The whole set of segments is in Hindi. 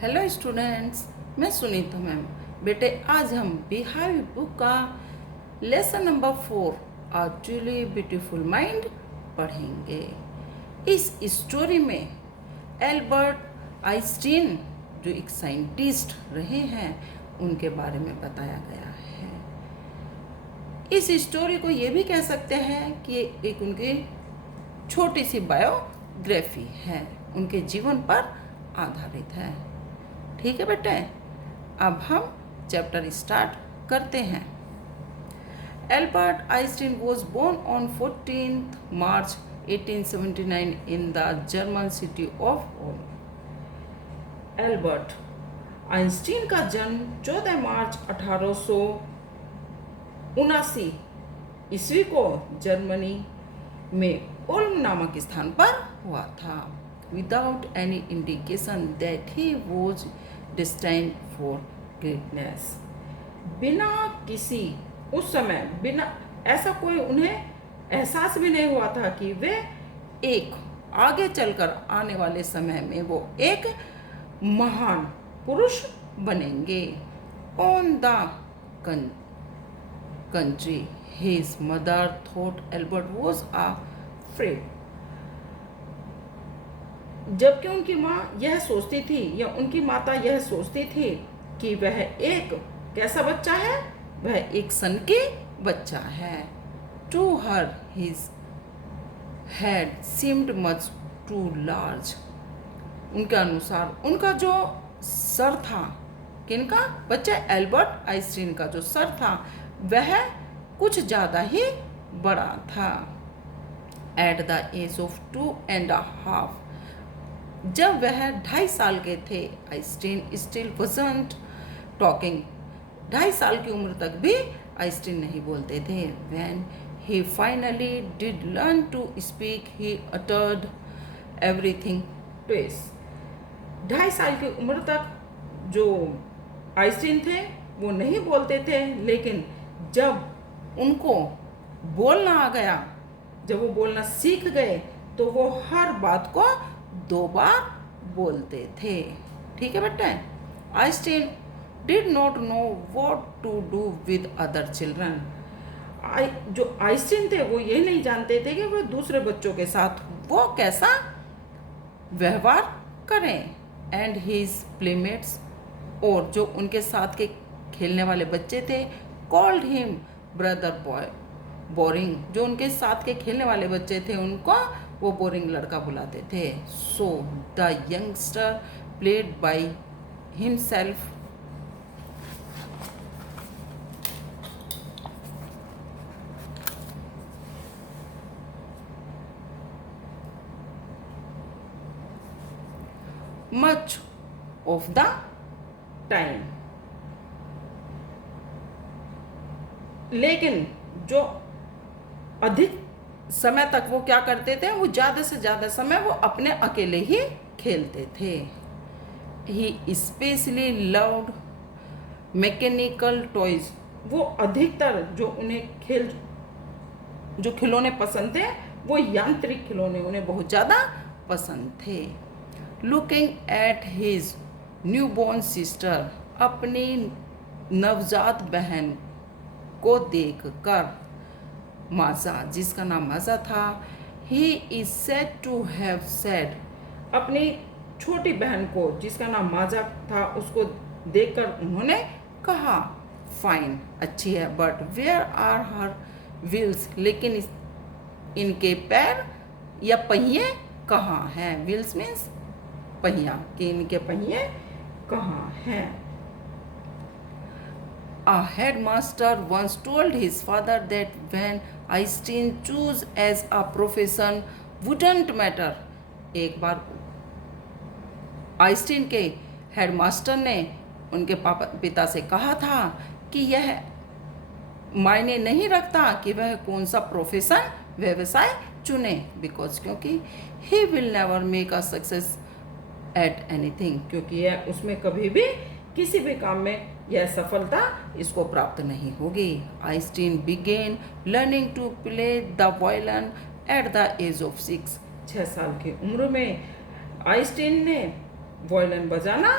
हेलो स्टूडेंट्स, मैं सुनीता मैम। बेटे आज हम बिहाइव बुक का lesson number 4 a truly beautiful mind पढ़ेंगे। इस स्टोरी में एल्बर्ट आइंस्टीन जो एक साइंटिस्ट रहे हैं उनके बारे में बताया गया है। इस स्टोरी को ये भी कह सकते हैं कि एक उनकी छोटी सी बायोग्राफी है, उनके जीवन पर आधारित है। ठीक है बेटे, अब हम चैप्टर स्टार्ट करते हैं। Albert Einstein was born on 14 March 1879 in the German city of Ulm. Albert Einstein का जन्म 14 मार्च 1879 ईस्वी को जर्मनी में उल्म नामक स्थान पर हुआ था। Without any indication that he was destined for greatness, बिना किसी उस समय बिना ऐसा कोई उन्हें एहसास भी नहीं हुआ था कि वे एक आगे चलकर आने वाले समय में वो एक महान पुरुष बनेंगे। On the country, his mother thought Albert was a fraud. जबकि उनकी माँ यह सोचती थी या उनकी माता यह सोचती थी कि वह एक कैसा बच्चा है, वह एक सनकी बच्चा है। To her his head seemed much too large. उनके अनुसार उनका जो सर था, किनका, बच्चा एल्बर्ट आइंस्टीन का जो सर था वह कुछ ज़्यादा ही बड़ा था। एट द एज ऑफ 2.5, जब वह 2.5 साल के थे, आइंस्टीन स्टिल वज़न्ट टॉकिंग। 2.5 साल की उम्र तक भी आइंस्टीन नहीं बोलते थे। When he finally did learn to speak he uttered everything twice. 2.5 साल की उम्र तक जो आइंस्टीन थे वो नहीं बोलते थे, लेकिन जब उनको बोलना आ गया, जब वो बोलना सीख गए तो वो हर बात को 2 बार बोलते थे। ठीक है बेटे। Einstein did not know what to do with other children. जो आइंस्टीन थे वो ये नहीं जानते थे कि वो दूसरे बच्चों के साथ वो कैसा व्यवहार करें। एंड हिज प्लेमेट्स, और जो उनके साथ के खेलने वाले बच्चे थे, called him brother boy boring. जो उनके साथ के खेलने वाले बच्चे थे उनको वो बोरिंग लड़का बुलाते थे। So the youngster played by himself. Much of the time, लेकिन जो अधिक समय तक वो क्या करते थे, वो ज़्यादा से ज़्यादा समय वो अपने अकेले ही खेलते थे। ही स्पेशली लव्ड मैकेनिकल टॉयज। वो अधिकतर जो उन्हें जो खिलौने पसंद थे वो यांत्रिक खिलौने उन्हें बहुत ज़्यादा पसंद थे। Looking at his newborn sister, अपनी नवजात बहन को देखकर, माजा, जिसका नाम माजा था, he is said to have said, अपनी छोटी बहन को जिसका नाम माजा था उसको देखकर उन्होंने कहा, फाइन, अच्छी है, but where are her wheels, लेकिन इनके पैर या पहिए कहाँ हैं। व्हील्स मीन्स पहिया, कि इनके पहिए कहाँ हैं। A headmaster once told his father that when Einstein chose as a profession wouldn't matter. एक बार आइंस्टीन के हेडमास्टर ने उनके पिता से कहा था कि यह मायने नहीं रखता कि वह कौन सा प्रोफेशन, व्यवसाय चुने, बिकॉज क्योंकि he will never make a success at anything, क्योंकि यह उसमें कभी भी किसी भी काम में यह सफलता इसको प्राप्त नहीं होगी। Einstein began learning to play the violin at the age of 6 साल की उम्र में आइंस्टीन ने वायलिन बजाना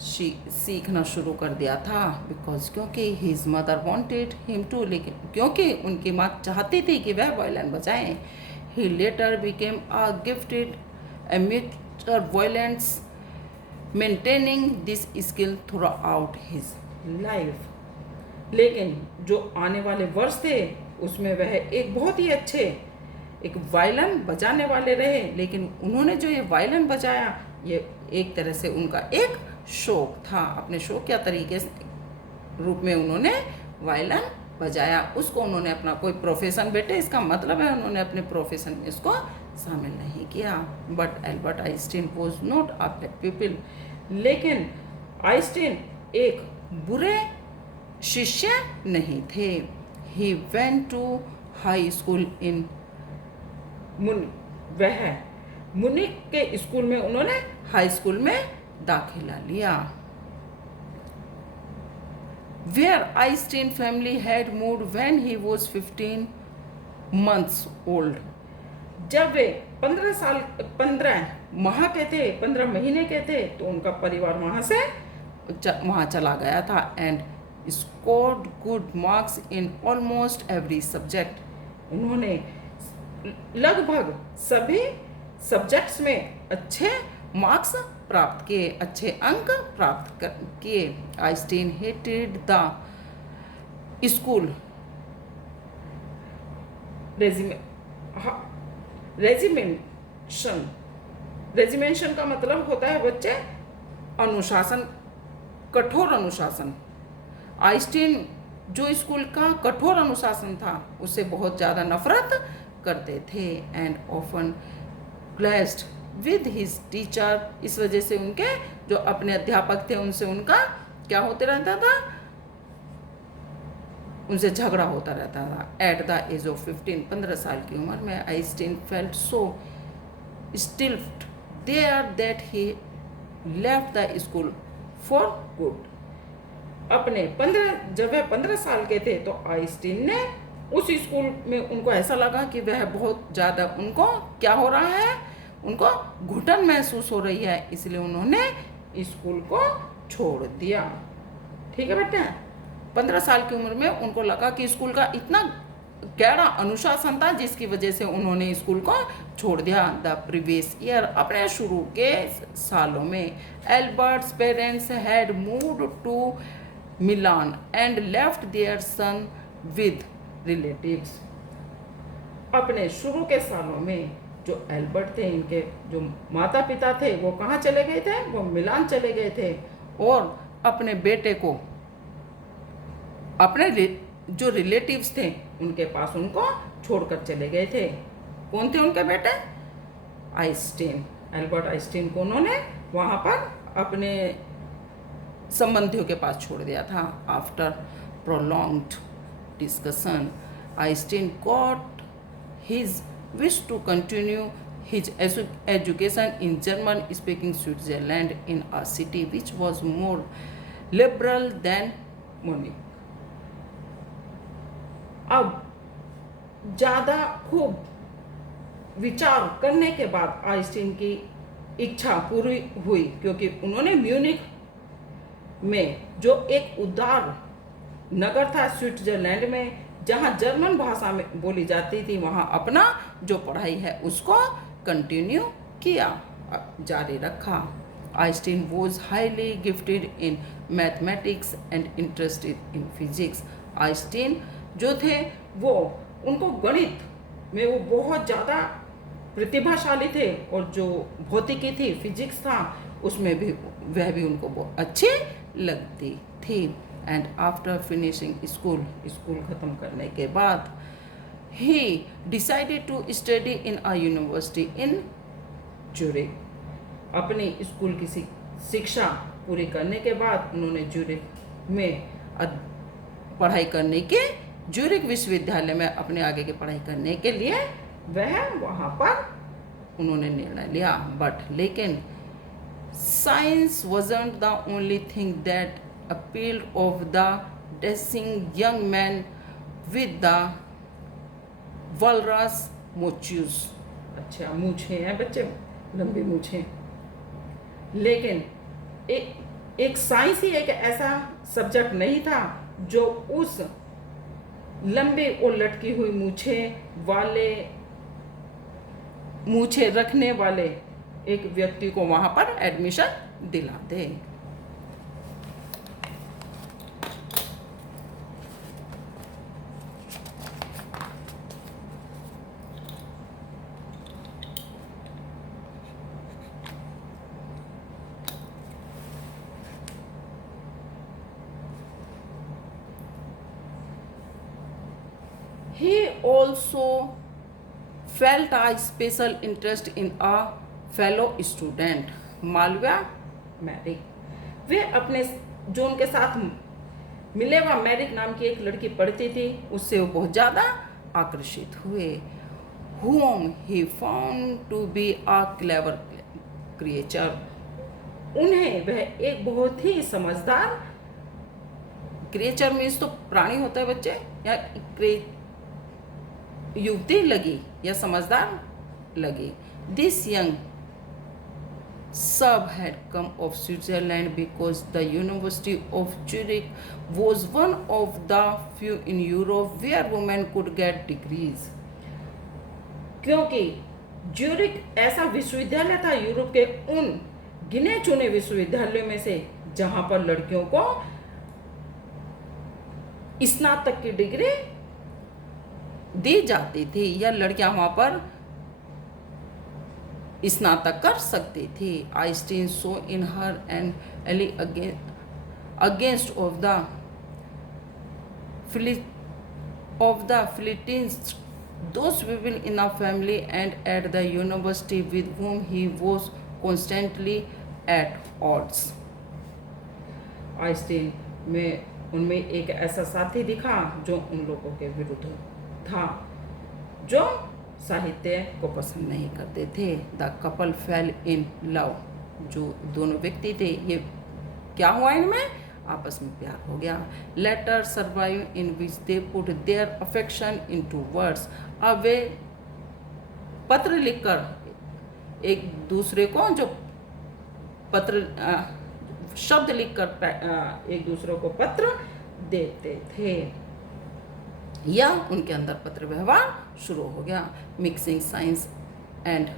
सीखना शुरू कर दिया था, बिकॉज क्योंकि his mother wanted him to, लेकिन क्योंकि उनकी माँ चाहती थी कि वह वायलिन बजाएं। He later became a gifted amateur violins, maintaining this skill throughout his life. लेकिन जो आने वाले वर्ष थे उसमें वह एक बहुत ही अच्छे एक वायलिन बजाने वाले रहे, लेकिन उन्होंने जो ये वायलिन बजाया ये एक तरह से उनका एक शौक था, अपने शौक या तरीके से रूप में उन्होंने वायलिन बजाया। उसको उन्होंने अपना कोई प्रोफेशन, बेटे इसका मतलब है उन्होंने अपने प्रोफेशन में इसको शामिल नहीं किया। But Albert Einstein was not a bad people, लेकिन आइंस्टीन एक बुरे शिष्य नहीं थे। He went to high school in वह मुनिक के स्कूल में उन्होंने हाई स्कूल में दाखिला लिया। Where Einstein family had moved when he was 15 months old. जब वे 15 माह के थे, 15 महीने के थे, तो उनका परिवार वहाँ चला गया था and scored good marks in almost every subject. उन्होंने लगभग सभी सब्जेक्ट्स में अच्छे मार्क्स प्राप्त किए, अच्छे अंक प्राप्त किए। आइंस्टीन हेटेड द स्कूल रेजिमेंशन का मतलब होता है बच्चे अनुशासन, कठोर अनुशासन। आइंस्टीन जो स्कूल का कठोर अनुशासन था उससे बहुत ज़्यादा नफरत करते थे and often clashed with his teacher. इस वजह से उनके जो अपने अध्यापक थे उनसे उनका क्या होते रहता था, उनसे झगड़ा होता रहता था। एट द एज ऑफ 15 साल की उम्र में Einstein felt so stifled there that he left the school for good. जब वह 15 साल के थे तो आइंस्टीन ने उस स्कूल में, उनको ऐसा लगा कि वह बहुत ज़्यादा, उनको क्या हो रहा है, उनको घुटन महसूस हो रही है, इसलिए उन्होंने स्कूल को छोड़ दिया। ठीक है बेटा, 15 साल की उम्र में उनको लगा कि स्कूल का इतना गहरा अनुशासन था जिसकी वजह से उन्होंने स्कूल को छोड़ दिया। द प्रीवियस ईयर, अपने शुरू के सालों में, Albert's parents had moved to Milan and left their son with relatives. अपने शुरू के सालों में जो एल्बर्ट थे, इनके जो माता पिता थे वो कहाँ चले गए थे, वो मिलान चले गए थे और अपने बेटे को अपने जो रिलेटिव्स थे उनके पास उनको छोड़कर चले गए थे। कौन थे उनके बेटे? आइंस्टीन। एल्बर्ट आइंस्टीन को उन्होंने वहाँ पर अपने संबंधियों के पास छोड़ दिया था। After prolonged discussion Einstein got his wish to continue his education in German speaking Switzerland in a city which was more liberal than Munich. अब ज़्यादा खूब विचार करने के बाद आइंस्टीन की इच्छा पूरी हुई, क्योंकि उन्होंने म्यूनिक में जो एक उदार नगर था स्विट्जरलैंड में, जहाँ जर्मन भाषा में बोली जाती थी, वहाँ अपना जो पढ़ाई है उसको कंटिन्यू किया, जारी रखा। Einstein was highly gifted in mathematics and interested in physics. Einstein जो थे वो, उनको गणित में वो बहुत ज़्यादा प्रतिभाशाली थे और जो भौतिकी थी, फिजिक्स था, उसमें भी वह भी उनको बहुत अच्छी लगती थी। एंड आफ्टर फिनिशिंग स्कूल ख़त्म करने के बाद he decided to study in a university in Zurich. अपनी स्कूल की शिक्षा पूरी करने के बाद उन्होंने ज्यूरिक में पढ़ाई करने के, ज्यूरिक विश्वविद्यालय में अपने आगे की पढ़ाई करने के लिए वह वहाँ पर उन्होंने निर्णय लिया। बट लेकिन science wasn't the only thing that appealed of the dashing young man with the walrus mochus। अच्छा, मूछें हैं बच्चे, लंबी मूछें। लेकिन एक एक साइंस ही एक ऐसा सब्जेक्ट नहीं था जो उस लंबे और लटकी हुई मूछें रखने वाले एक व्यक्ति को वहां पर एडमिशन दिला दे। He also felt a special interest in a fellow student, Malviya मैरिक। वे अपने जो उनके साथ मिलेवा मैरिक नाम की एक लड़की पढ़ती थी, उससे वो बहुत ज़्यादा आकर्षित हुए। Whom he found to be a clever creature, उन्हें वह एक बहुत ही समझदार, क्रिएचर मीन्स तो प्राणी होता है बच्चे, या युवती लगी या समझदार लगी। दिस यंग सब had come of Switzerland because the University of Zurich was one of the few in Europe where women could get degrees। क्योंकि ज्यूरिक ऐसा विश्वविद्यालय था यूरोप के उन गिने चुने विश्वविद्यालयों में से जहां पर लड़कियों को स्नातक की डिग्री दी जाती थी या लड़कियां वहां पर स्नातक कर सकती थी। Einstein saw in her an ally against of the Philippines those women in a family and at the university with whom he was constantly at odds। Einstein में उनमें एक ऐसा साथी दिखा जो उन लोगों के विरुद्ध था, जो साहित्य को पसंद नहीं करते थे। The couple fail in love, जो दोनों व्यक्ति थे ये क्या हुआ, इनमें आपस में प्यार हो गया। Letter survive in which they put their affection into words, अब वे पत्र लिखकर एक दूसरे को, जो पत्र शब्द लिखकर एक दूसरे को पत्र देते थे, या उनके अंदर पत्र व्यवहार शुरू हो गया। मिक्सिंग साइंस एंड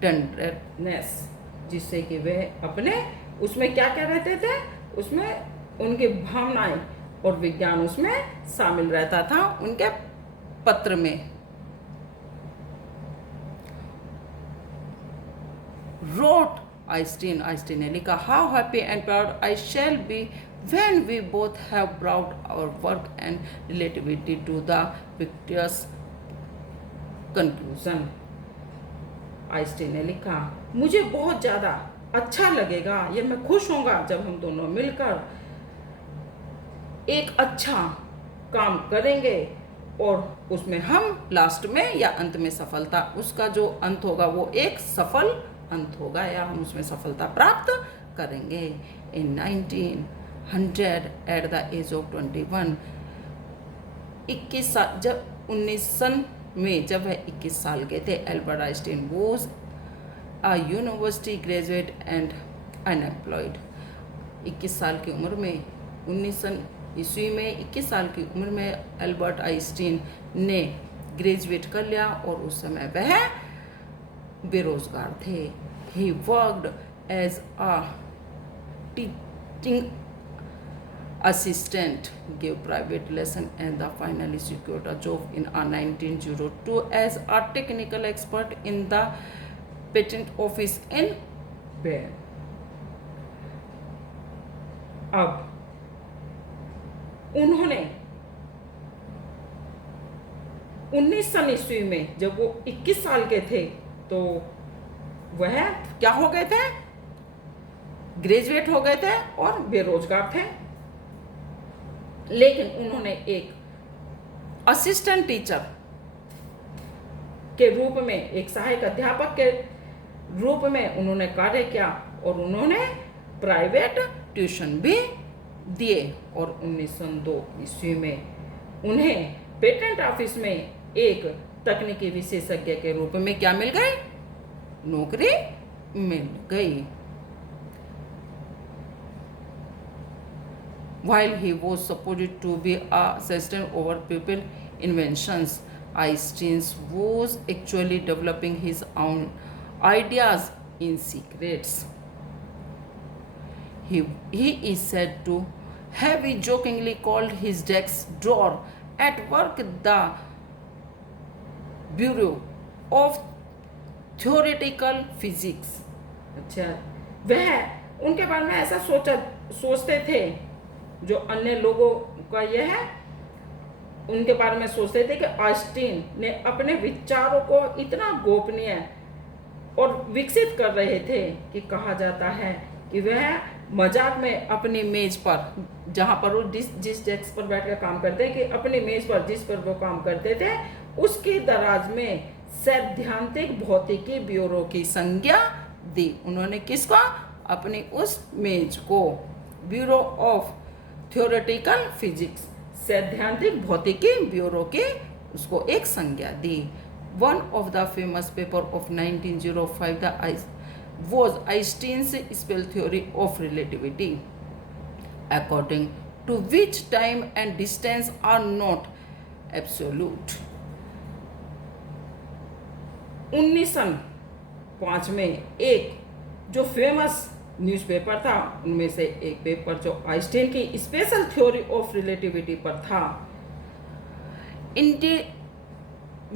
टेंडरनेस, जिससे कि वे अपने उसमें क्या क्या रहते थे, उसमें उनकी भावनाएं और विज्ञान उसमें शामिल रहता था उनके पत्र में। रोट आइंस्टीन ने लिखा, how happy and proud I shall be when we both have brought our work and relativity to the victorious conclusion। Einstein ने लिखा, मुझे बहुत ज़्यादा अच्छा लगेगा या मैं खुश होऊंगा जब हम दोनों मिलकर एक अच्छा काम करेंगे और उसमें हम लास्ट में या अंत में सफलता, उसका जो अंत होगा वो एक सफल अंत होगा या हम उसमें सफलता प्राप्त करेंगे। इन 1900 एट द एज ऑफ 21, 21 साल, जब 1900 में जब वह 21 साल के थे, Albert Einstein was a university graduate and unemployed. 21 साल की उम्र में 1900 ईस्वी में 21 साल की उम्र में एल्बर्ट आइंस्टीन ने ग्रेजुएट कर लिया और उस समय वह बेरोजगार थे। He worked as a teaching assistant, gave private lesson and finally secured a job in 1902 as a technical expert in the patent office in Bern। अब उन्होंने 1900 ईस्वी में जब वो 21 साल के थे तो वह क्या हो गए थे, ग्रेजुएट हो गए थे और बेरोजगार थे। लेकिन उन्होंने एक असिस्टेंट टीचर के रूप में, एक सहायक अध्यापक के रूप में उन्होंने कार्य किया और उन्होंने प्राइवेट ट्यूशन भी दिए। और 1902 ईस्वी में उन्हें पेटेंट ऑफिस में एक तकनीकी विशेषज्ञ के रूप में क्या मिल गई, नौकरी मिल गई। while he was supposed to be a assistant over people inventions. Einstein was actually developing his own ideas in secrets. He is said to have jokingly called his desk drawer at work the Bureau of Theoretical Physics. अच्छा, वह उनके बारे में ऐसा सोचते थे, जो अन्य लोगों का यह है, उनके बारे में सोचते थे कि आइंस्टीन ने अपने विचारों को इतना गोपनीय और विकसित कर रहे थे कि कहा जाता है कि वह मजाक में अपनी मेज पर, जहाँ पर वो जिस डेस्क पर बैठकर काम करते हैं, कि अपनी मेज पर जिस पर वो काम करते थे उसकी दराज में सैद्धांतिक भौतिकी ब्यूरो की संज्ञा दी। उन्होंने किसको? अपनी उस मेज को ब्यूरो ऑफ थियोरेटिकल फिजिक्स, सैद्धांतिक भौतिकी ब्यूरो की उसको एक संज्ञा दी। One of the famous paper of 1905 was Einstein's special theory of relativity, according to which time and distance are not absolute. 1905 में एक जो फेमस न्यूज़पेपर था, उनमें से एक पेपर जो आइंस्टीन की स्पेशल थ्योरी ऑफ रिलेटिविटी पर था, in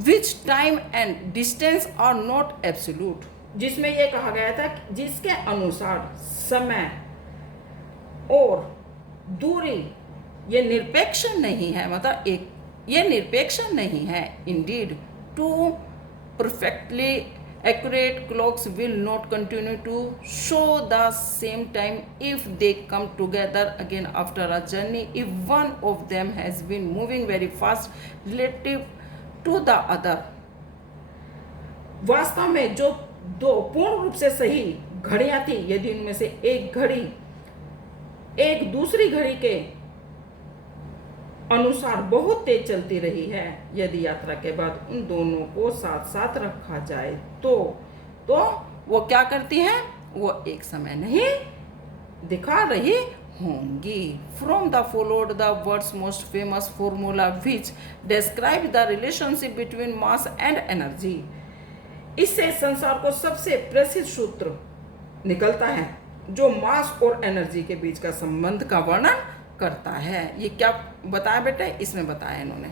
which time and distance are not absolute, जिसमें यह कहा गया था कि जिसके अनुसार समय और दूरी ये निरपेक्ष नहीं है, मतलब एक ये निरपेक्ष नहीं है। Indeed two perfectly accurate clocks will not continue to show the same time if they come together again after a journey if one of them has been moving very fast relative to the other. वास्तव में जो दो पूर्ण रूप से सही घड़ियां थी, यदि उनमें से एक घड़ी एक दूसरी घड़ी के अनुसार बहुत तेज चलती रही है, यदि यात्रा के बाद उन दोनों को साथ साथ रखा जाए तो वो क्या करती हैं? वो एक समय नहीं दिखा रही होंगी। From the followed the world's most famous formula which describe the relationship between mass and energy. इससे संसार को सबसे प्रसिद्ध सूत्र निकलता है जो मास और एनर्जी के बीच का संबंध का वर्णन करता है। ये क्या बताया बेटे? इसमें बताया इन्होंने,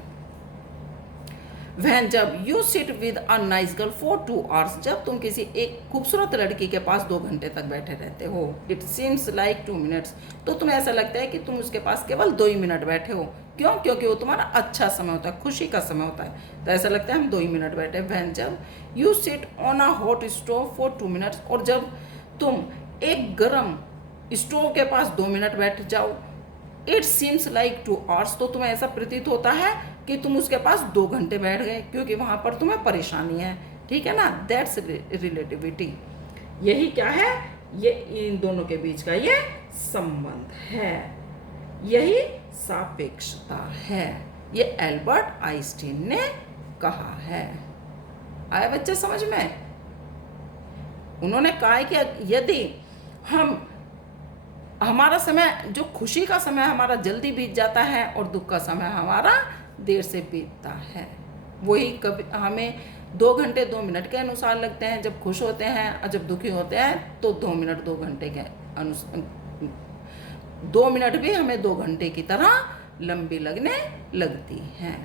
वह जब you sit with a nice girl for 2 hours, जब तुम किसी एक खूबसूरत लड़की के पास 2 घंटे तक बैठे रहते हो, इट सीम्स लाइक 2 minutes, तो तुम्हें ऐसा लगता है कि तुम उसके पास केवल 2 ही मिनट बैठे हो। क्यों? क्योंकि वो तुम्हारा अच्छा समय होता है, खुशी का समय होता है, तो ऐसा लगता है हम 2 ही मिनट बैठे। वह जब you sit on a hot stove for 2 minutes, और जब तुम एक गर्म स्टोव के पास 2 मिनट बैठ जाओ, इट सीम्स लाइक 2 hours, तो तुम्हें ऐसा प्रतीत होता है कि तुम उसके पास 2 घंटे बैठ गए, क्योंकि वहाँ पर तुम्हें परेशानी है। ठीक है ना? That's relativity. यही क्या है? ये इन दोनों के बीच का ये संबंध है, यही सापेक्षता है। ये एल्बर्ट आइंस्टीन ने कहा है। आया बच्चे समझ में? उन्होंने कहा है कि यदि हमारा समय, जो खुशी का समय हमारा जल्दी बीत जाता है और दुख का समय हमारा देर से बीतता है, वही कभी हमें 2 घंटे 2 मिनट के अनुसार लगते हैं जब खुश होते हैं, और जब दुखी होते हैं तो 2 मिनट 2 घंटे के अनुसार, 2 मिनट भी हमें 2 घंटे की तरह लंबी लगने लगती हैं।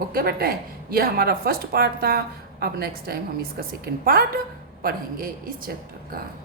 ओके बेटे, ये हमारा फर्स्ट पार्ट था। अब नेक्स्ट टाइम हम इसका सेकेंड पार्ट पढ़ेंगे इस चैप्टर का।